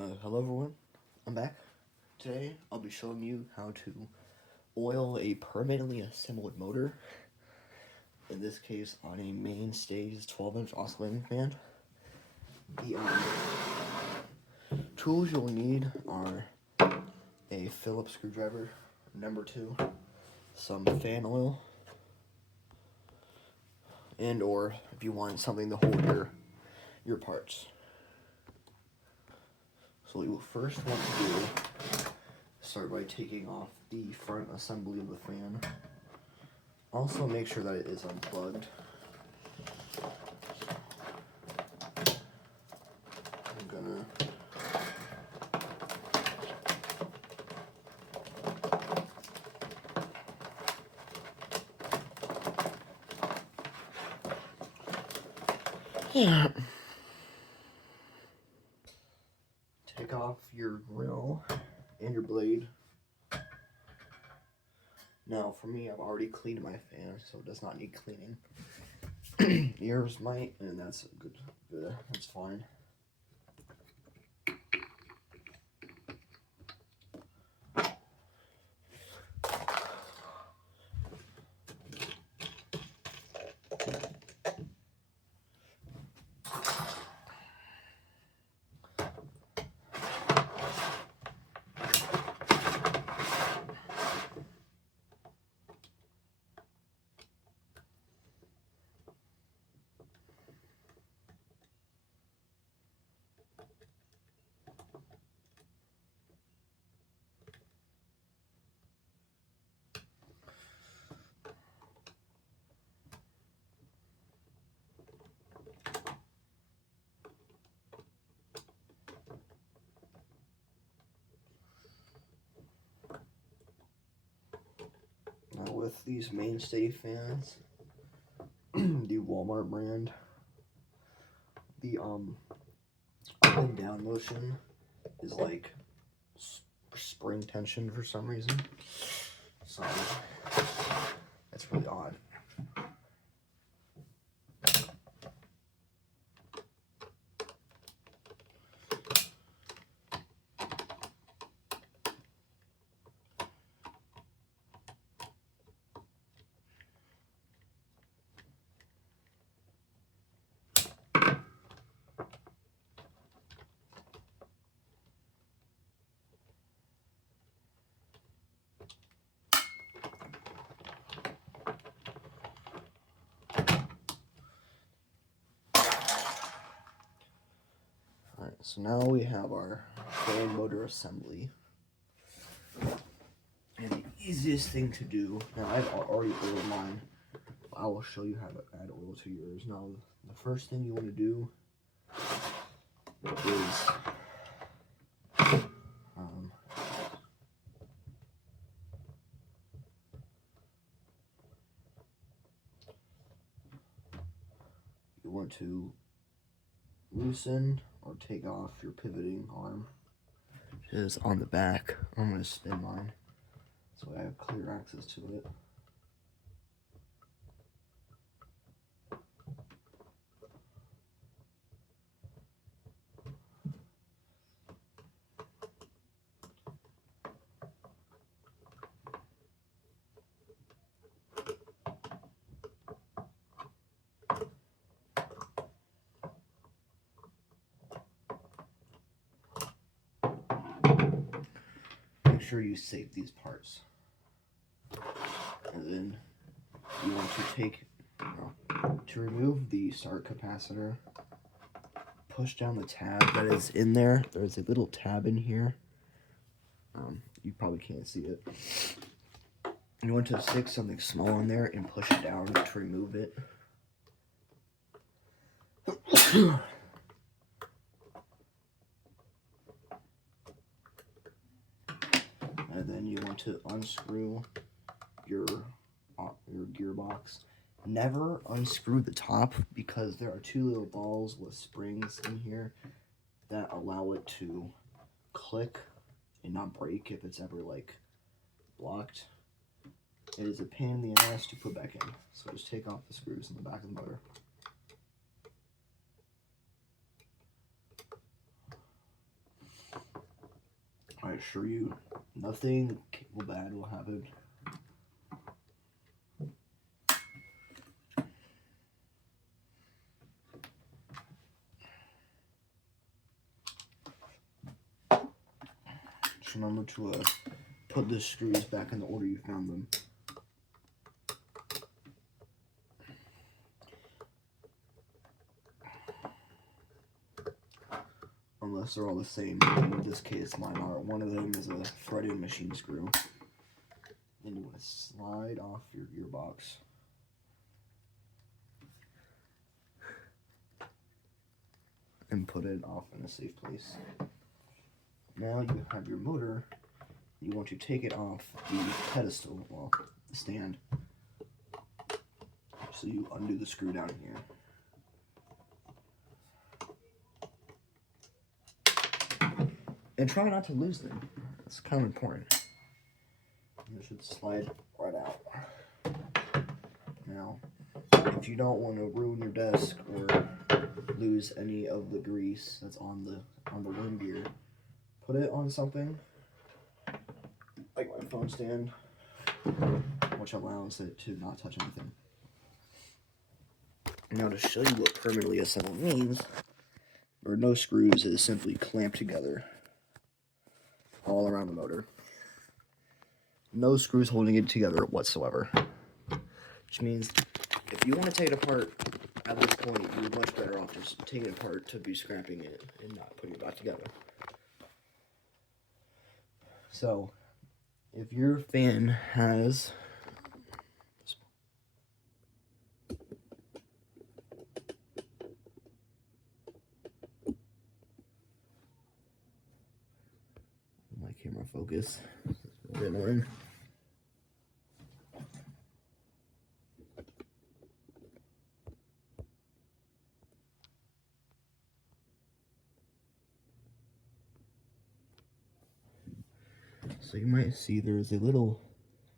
Hello everyone, I'm back. Today I'll be showing you how to oil a permanently assembled motor, in this case on a mainstays 12-inch oscillating fan. The tools you'll need are a Phillips screwdriver, number 2, some fan oil, and or if you want something to hold your parts. So what you will first want to do, start by taking off the front assembly of the fan. Also make sure that it is unplugged. I'm gonna take off your grill and your blade. Now for me, I've already cleaned my fan, so it does not need cleaning. Yours might, and that's good. That's fine. Now with these mainstay fans, the Walmart brand, the up and down motion is like spring tension for some reason. So that's really odd. Alright, so now we have our fan motor assembly. And the easiest thing to do, now I've already oiled mine, I will show you how to add oil to yours. Now, the first thing you want to do is you want to loosen or take off your pivoting arm, which is on the back. I'm going to spin mine so I have clear access to it. Make sure you save these parts. And then you want to take, to remove the start capacitor, push down the tab that is in there. There's a little tab in here. You probably can't see it. You want to stick something small in there and push it down to remove it. And then you want to unscrew your gearbox. Never unscrew the top because there are two little balls with springs in here that allow it to click and not break if it's ever like blocked. It is a pain in the ass to put back in, so just take off the screws in the back of the motor. assure you, nothing bad will happen. Just remember to put the screws back in the order you found them. Unless they're all the same. In this case, mine are. One of them is a threaded machine screw. Then you want to slide off your gearbox. And put it off in a safe place. Now you have your motor. You want to take it off the pedestal, well, the stand. So you undo the screw down here. And try not to lose them. That's kind of important. It should slide right out. Now, if you don't want to ruin your desk or lose any of the grease that's on the wind gear, put it on something like my phone stand, which allows it to not touch anything. Now, to show you what permanently assembled means, there are no screws. It is simply clamped together all around the motor. No screws holding it together whatsoever. Which means if you want to take it apart at this point, you're much better off just taking it apart to be scrapping it and not putting it back together. So, if your fan has my camera focus, a bit annoying. So you might see there's a little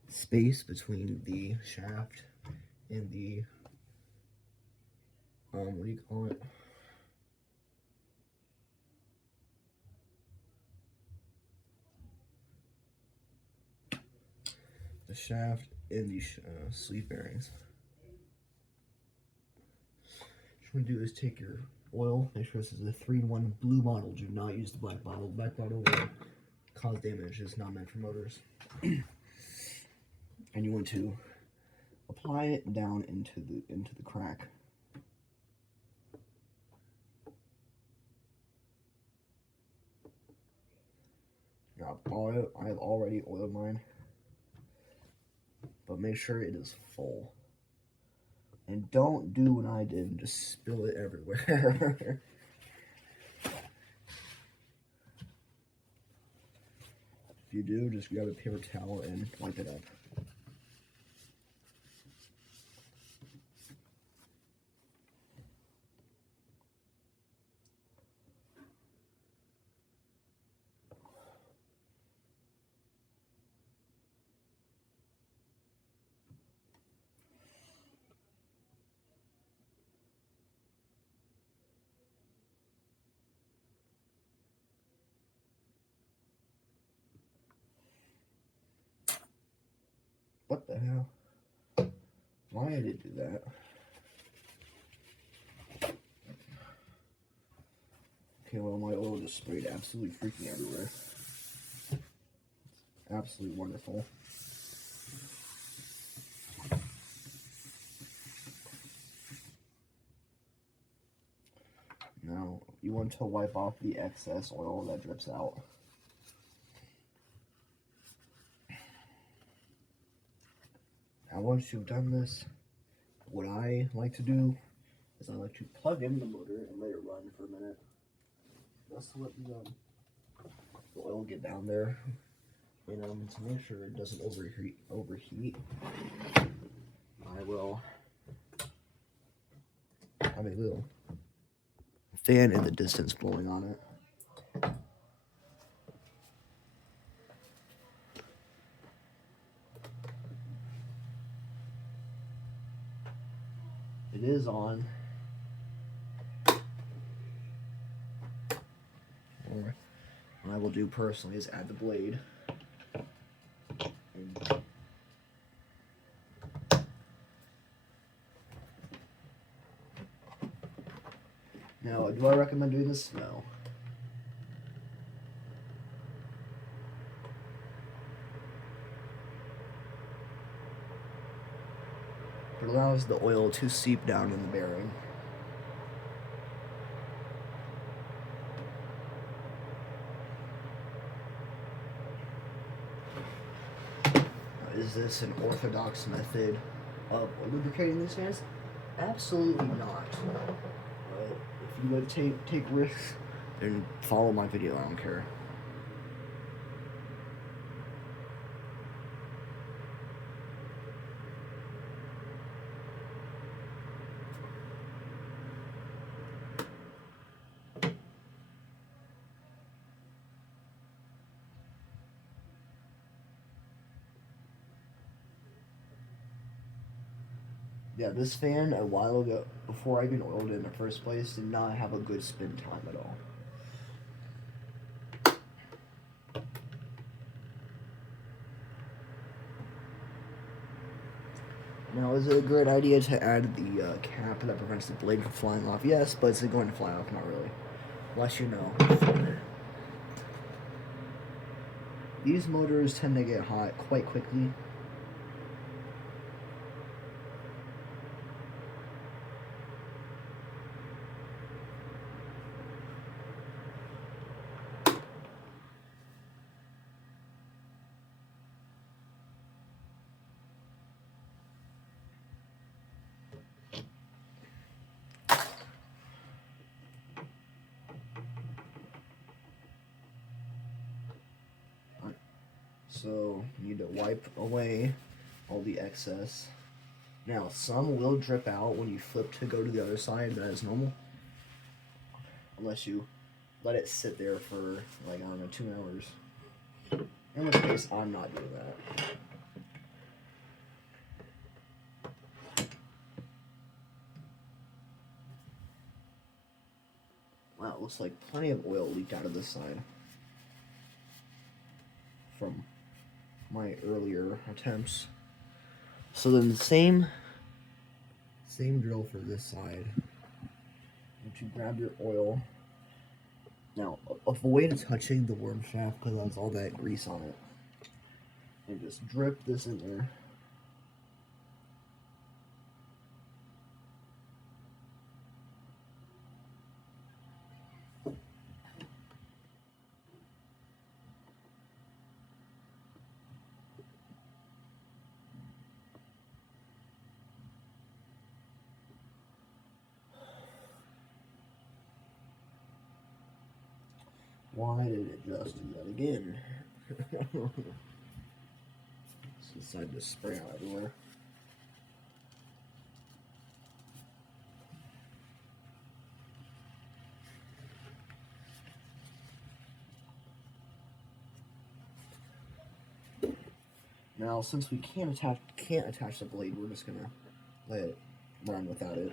space between the shaft and the, what do you call it? The shaft and the sleeve bearings. What you want to do is take your oil, make sure this is a 3-in-1 blue bottle. Do not use the black bottle. Black bottle will cause damage. It's not meant for motors. And you want to apply it down into the crack. Now, I have already oiled mine, but make sure it is full. And don't do what I did and just spill it everywhere. If you do, just grab a paper towel and wipe it up. What the hell? Why did it do that? Okay, well, my oil just sprayed absolutely freaking everywhere. Absolutely wonderful. Now, you want to wipe off the excess oil that drips out. Now, once you've done this, what I like to do is I like to plug in the motor and let it run for a minute. Just to let the oil get down there. And to make sure it doesn't overheat, I will have a little fan in the distance blowing on it. It is on. what I will do personally is add the blade. Now, do I recommend doing this? No. It allows the oil to seep down in the bearing. Is this an orthodox method of lubricating these fans? Absolutely not. If you would take risks, then follow my video. I don't care. Yeah, this fan a while ago, before I even oiled it in the first place, did not have a good spin time at all. Now, is it a good idea to add the cap that prevents the blade from flying off? Yes, but is it going to fly off? Not really. Unless you know. These motors tend to get hot quite quickly. So, you need to wipe away all the excess. Now, some will drip out when you flip to go to the other side, that is normal. Unless you let it sit there for, like, I don't know, 2 hours. In which case, I'm not doing that. Wow, it looks like plenty of oil leaked out of this side from my earlier attempts. So then the same drill for this side. Once you grab your oil, now avoid touching the worm shaft because that's all that grease on it, and just drip this in there. Why did it just do that again? Just decided to spray out everywhere. Now, since we can't attach the blade, we're just gonna let it run without it.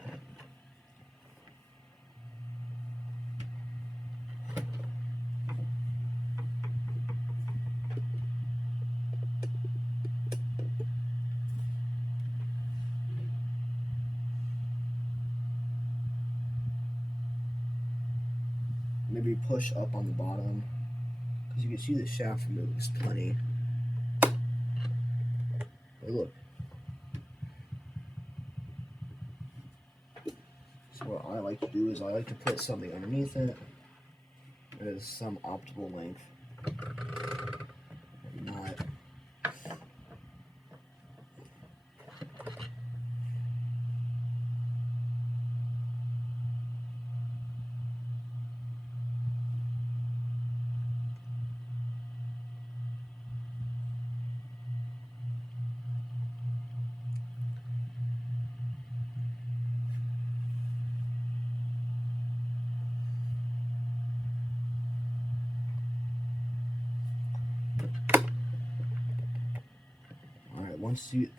Maybe push up on the bottom, because you can see the shaft moves plenty. Hey, look. So what I like to do is I like to put something underneath it that is some optimal length. Maybe not.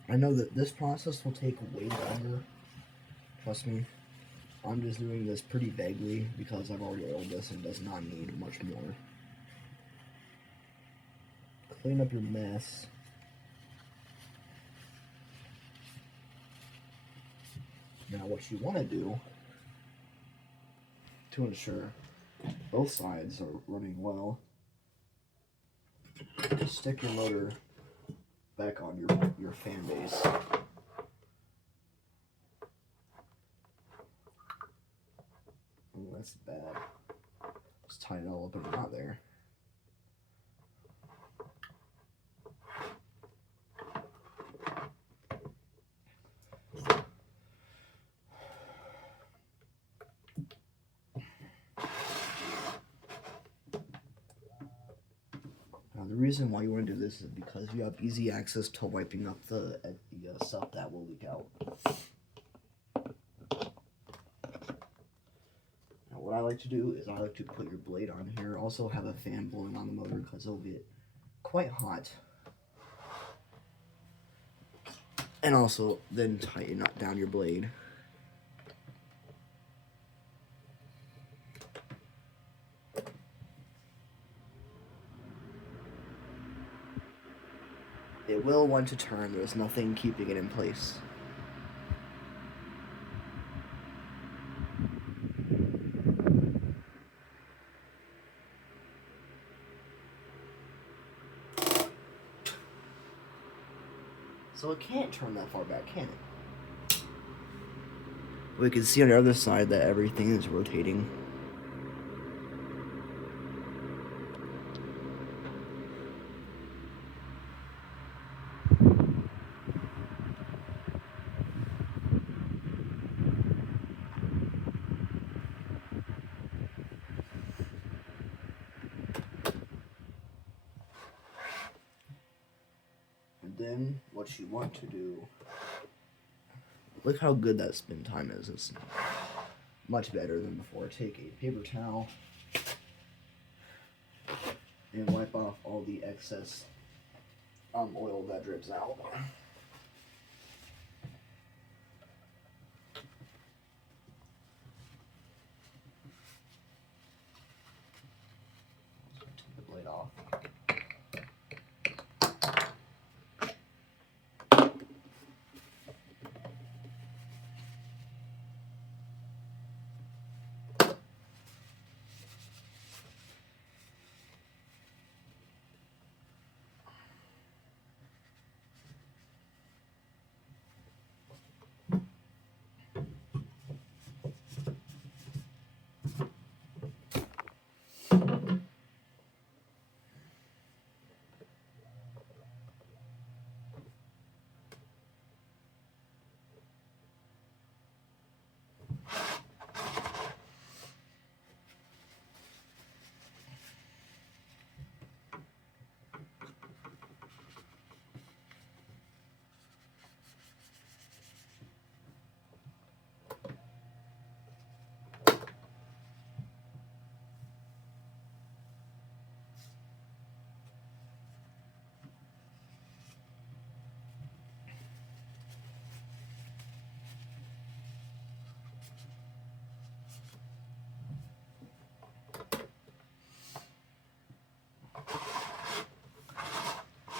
I know that this process will take way longer. Trust me. I'm just doing this pretty vaguely because I've already oiled this and does not need much more. clean up your mess. Now what you want to do to ensure both sides are running well, stick your motor back on your fan base. Oh, that's bad. Let's tie it all up in a knot there. Now the reason why you want to do this is because you have easy access to wiping up the stuff that will leak out. Now what I like to do is I like to put your blade on here. Also have a fan blowing on the motor because it'll get quite hot. And also then tighten down your blade. It will want to turn, there's nothing keeping it in place. So it can't turn that far back, can it? We can see on the other side that everything is rotating. And then what you want to do, look how good that spin time is. It's much better than before. Take a paper towel and wipe off all the excess oil that drips out. Take the blade off.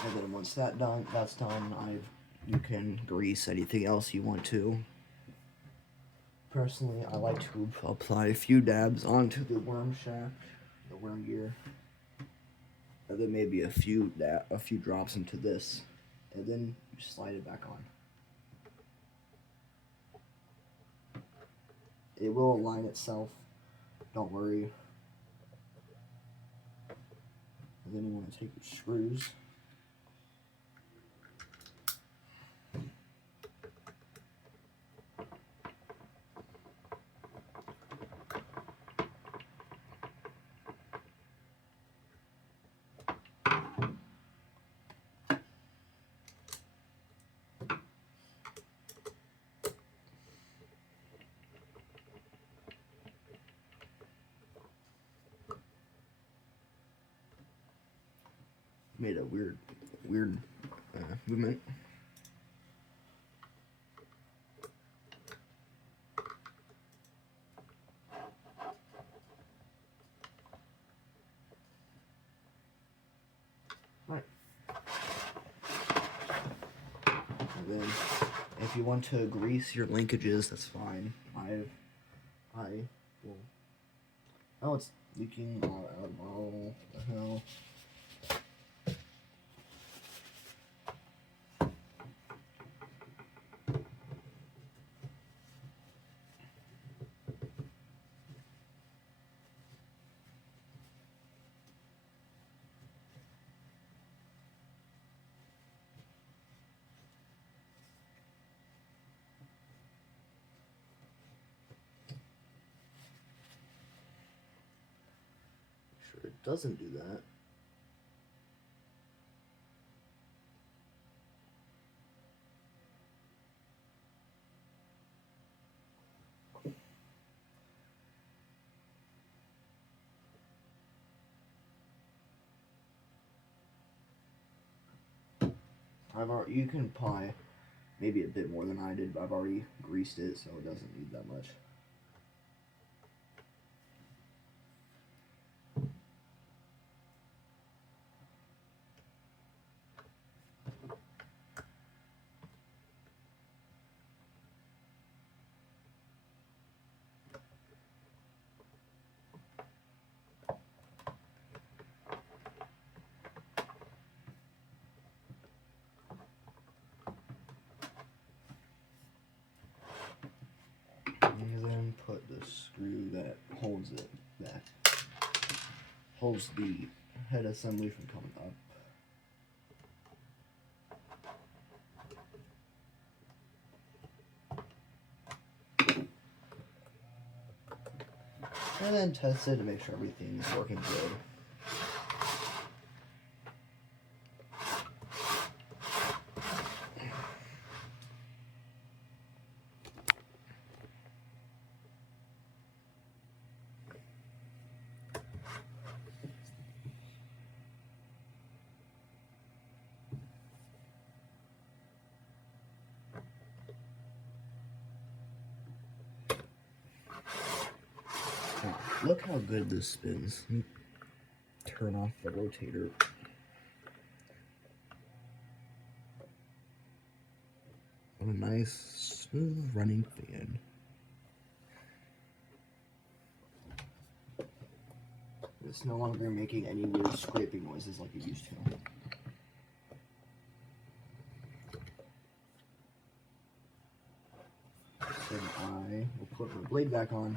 And then once that's done, you can grease anything else you want to. Personally, I like to apply a few dabs onto the worm shaft, the worm gear, and then maybe a few drops into this, and then you slide it back on. It will align itself, don't worry. And then you want to take your screws. Made a weird movement. Right. then if you want to grease your linkages, that's fine. I will. Oh, it's leaking all out of bottle. What the hell? Sure, it doesn't do that. You can apply maybe a bit more than I did, but I've already greased it, so it doesn't need that much. And then put the screw that holds it back, holds the head assembly from coming up. And then test it to make sure everything's working good. Look how good this spins. Let me turn off the rotator. What a nice, smooth running fan. It's no longer making any weird scraping noises like it used to. So I will put my blade back on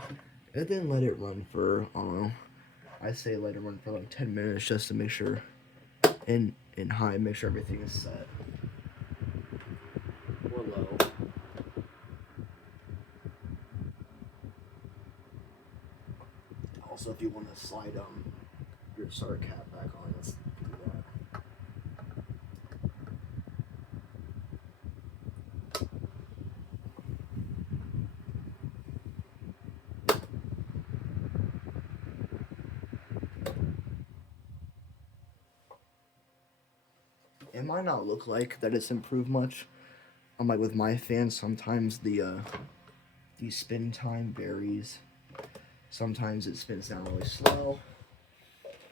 and then let it run for, I don't know, I say let it run for like 10 minutes just to make sure, in high, make sure everything is set. Or low. Also, if you want to slide your starter cap back on, let's do that. It might not look like that it's improved much. Like with my fan, sometimes the spin time varies. Sometimes it spins down really slow,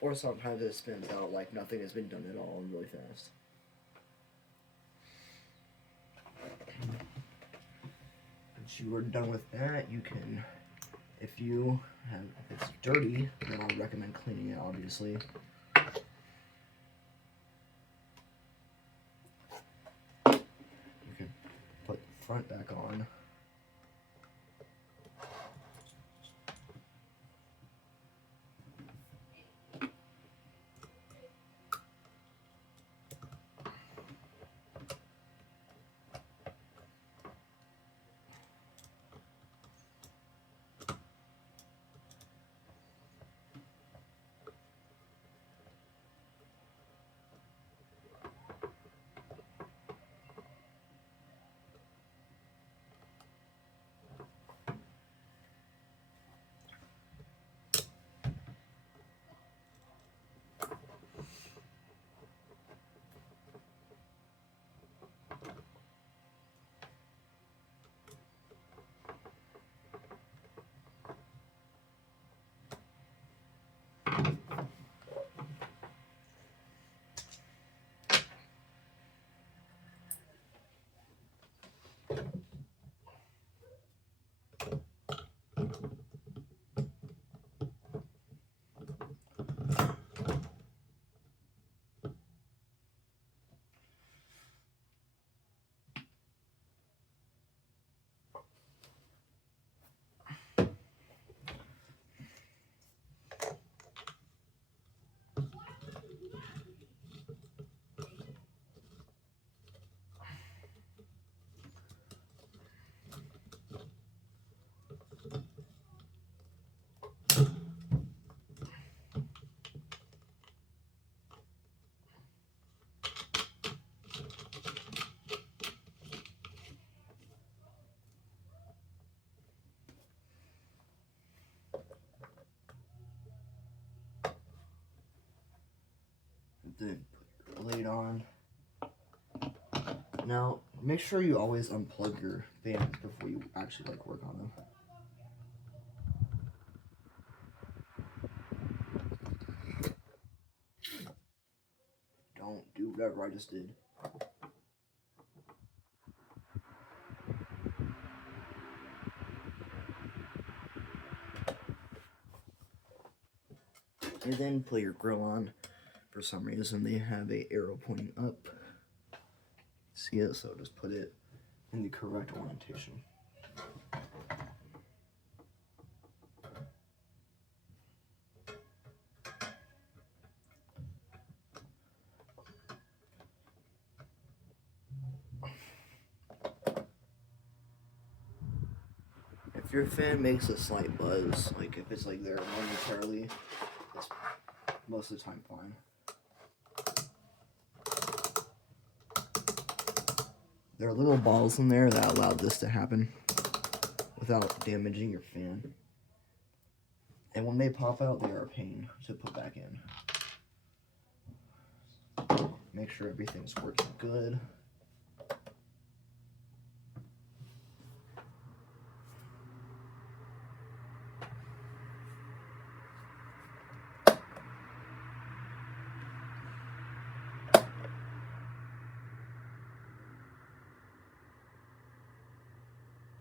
or sometimes it spins out like nothing has been done at all and really fast. Once you are done with that, you can, if it's dirty, then I would recommend cleaning it, obviously. You can put the front back on. Then put your blade on. Now, make sure you always unplug your fans before you actually like work on them. Don't do whatever I just did. And then put your grill on. For some reason, they have a arrow pointing up. See it? So just put it in the correct orientation. If your fan makes a slight buzz, like if it's like there momentarily, it's most of the time fine. There are little balls in there that allowed this to happen without damaging your fan. And when they pop out, they are a pain to put back in. Make sure everything's working good.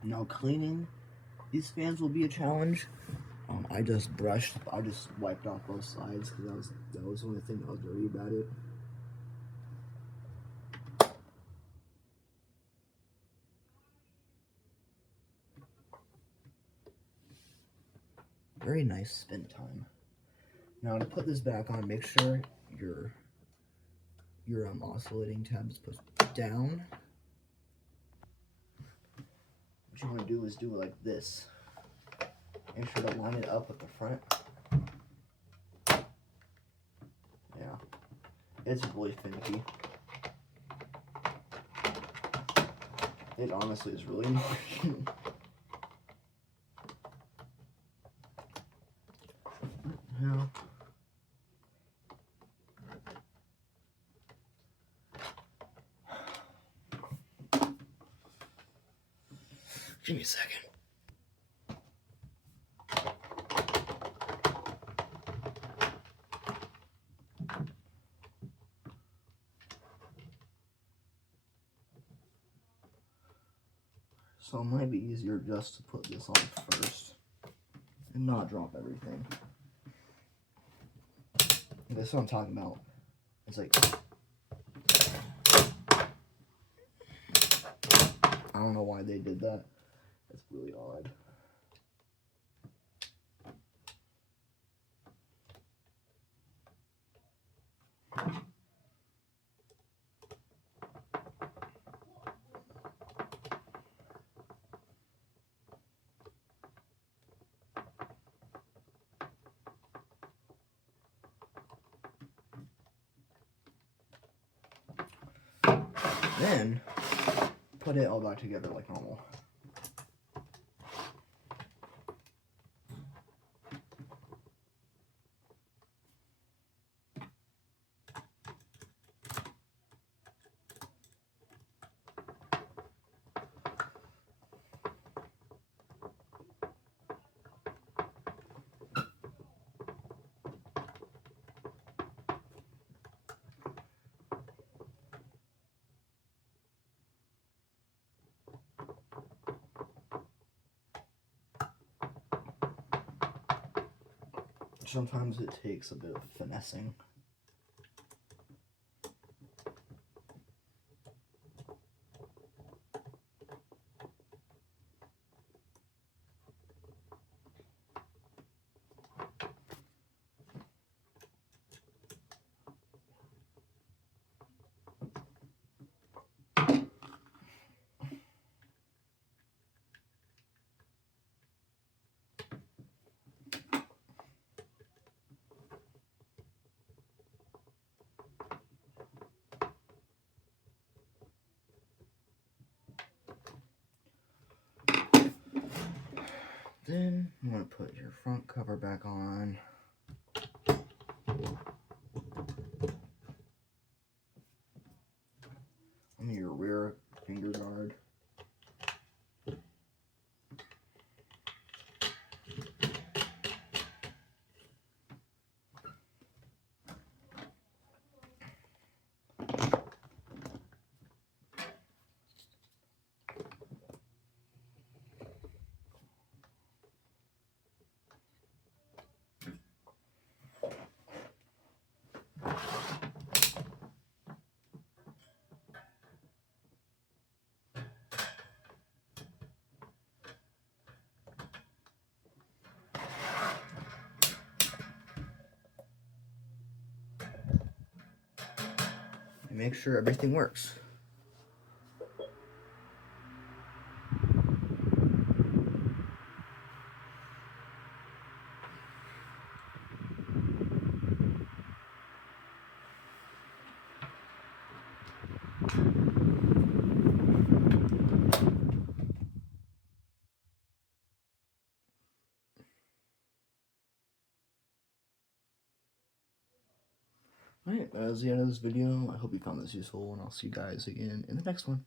Now cleaning these fans will be a challenge. I just wiped off both sides because that was the only thing that was dirty about it. Very nice spin time. Now to put this back on, make sure your oscillating tab is pushed down. What you want to do is do it like this. Make sure to line it up with the front. Yeah, it's really finicky. It honestly is really annoying. Yeah. Give me a second. So it might be easier just to put this on first and not drop everything. That's what I'm talking about. It's like, I don't know why they did that. It's really odd. Then put it all back together like normal. Sometimes it takes a bit of finessing. Then you want to put your front cover back on. and make sure everything works. Alright, that was the end of this video. I hope you found this useful, and I'll see you guys again in the next one.